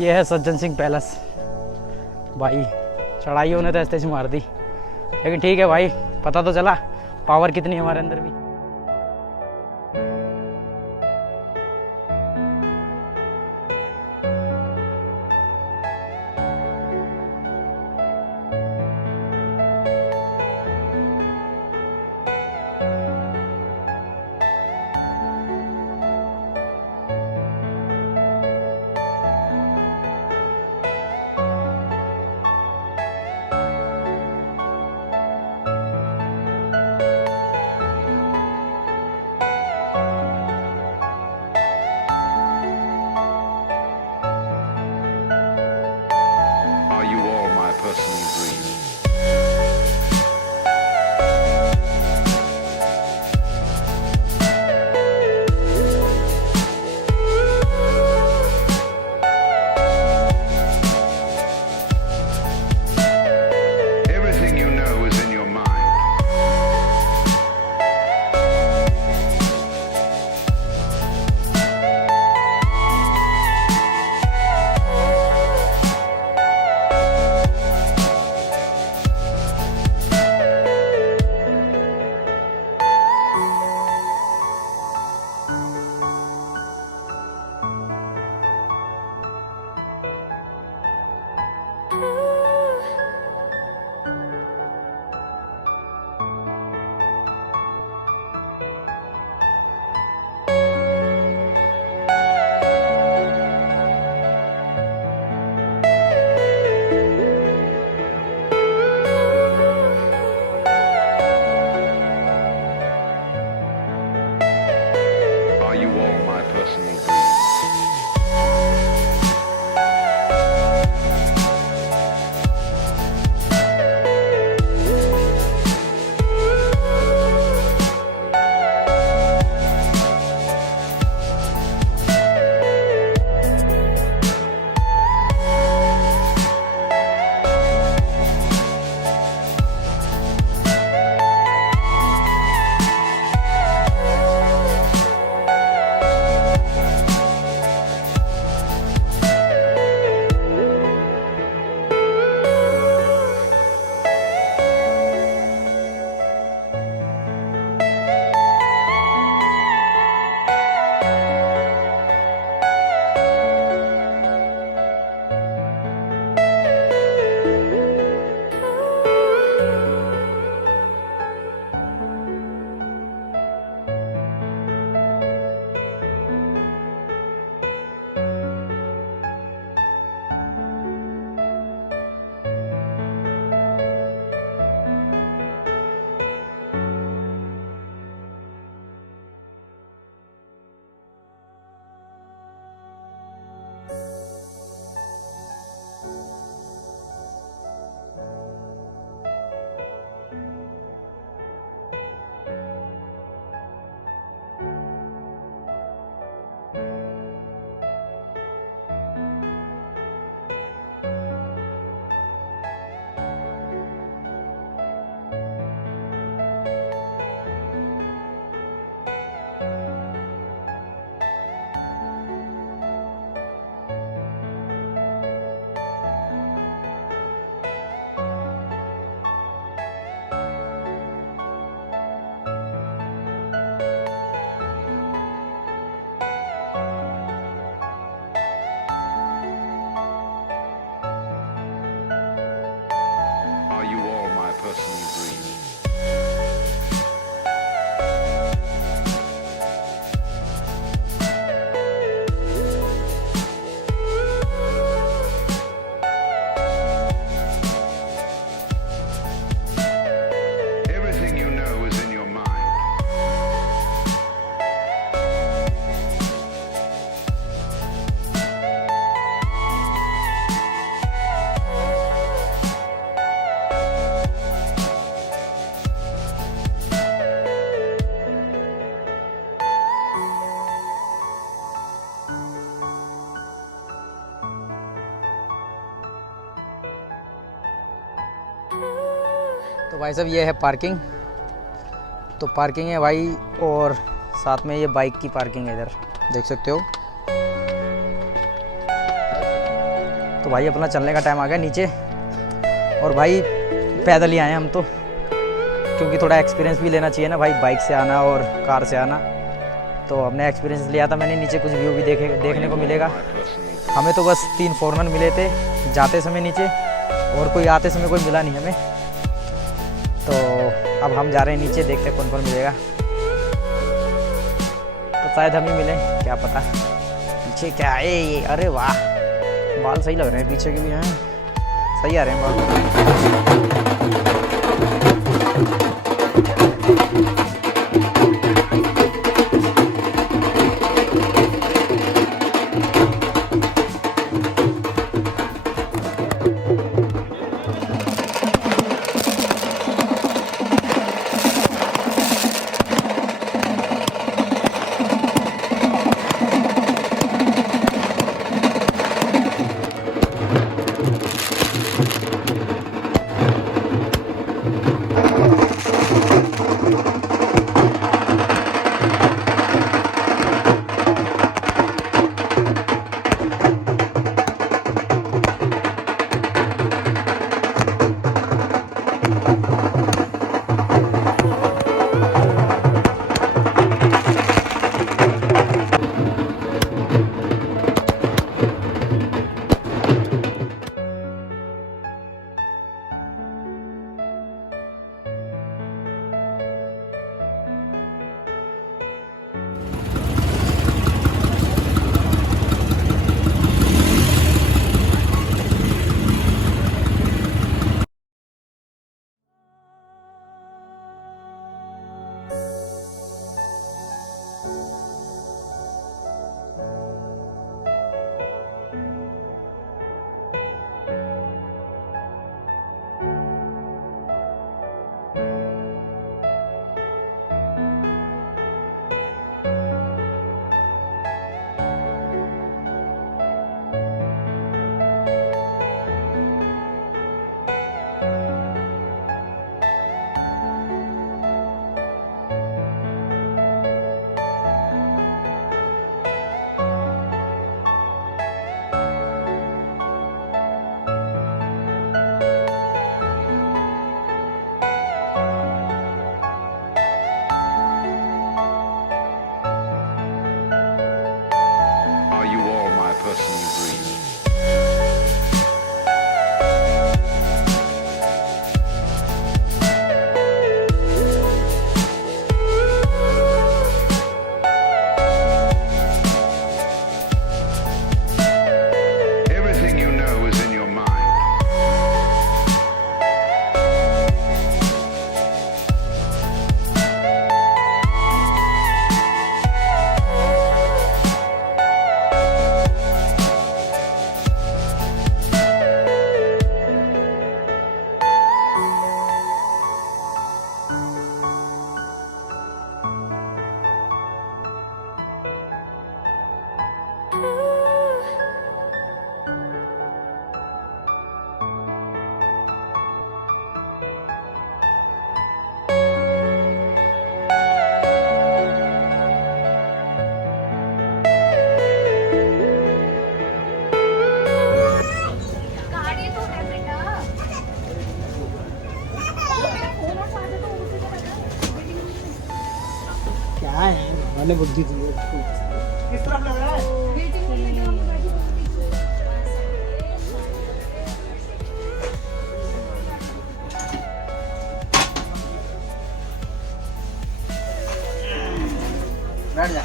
ये है सज्जन सिंह पैलेस। भाई चढ़ाई होने तो ऐसे ऐसे मार दी, लेकिन ठीक है भाई, पता तो चला पावर कितनी है हमारे अंदर भी। Personal dream. Everything you know is in your mind. Are you all my personal dreams? Are you all my personal dreams? Everything you know is in your mind. तो भाई साहब ये है पार्किंग। तो पार्किंग है भाई, और साथ में ये बाइक की पार्किंग है, इधर देख सकते हो। तो भाई अपना चलने का टाइम आ गया नीचे। और भाई पैदल ही आए हम तो, क्योंकि थोड़ा एक्सपीरियंस भी लेना चाहिए ना भाई, बाइक से आना और कार से आना। तो हमने एक्सपीरियंस लिया था मैंने, नीचे कुछ व्यू भी देखने को मिलेगा। हमें तो बस 3 फॉरेनर मिले थे जाते समय नीचे, और कोई आते समय कोई मिला नहीं हमें। तो अब हम जा रहे हैं नीचे, देखते हैं कौन कौन मिलेगा। तो शायद हम ही मिले, क्या पता। पीछे क्या है ये, अरे वाह बाल सही लग रहे हैं पीछे के भी हैं, सही आ रहे हैं बाल। Are you all my personal dreams? Everything you know is in your mind. क्या है मैंने बुद्धि दी है किस तरफ लग रहा है बैठ जा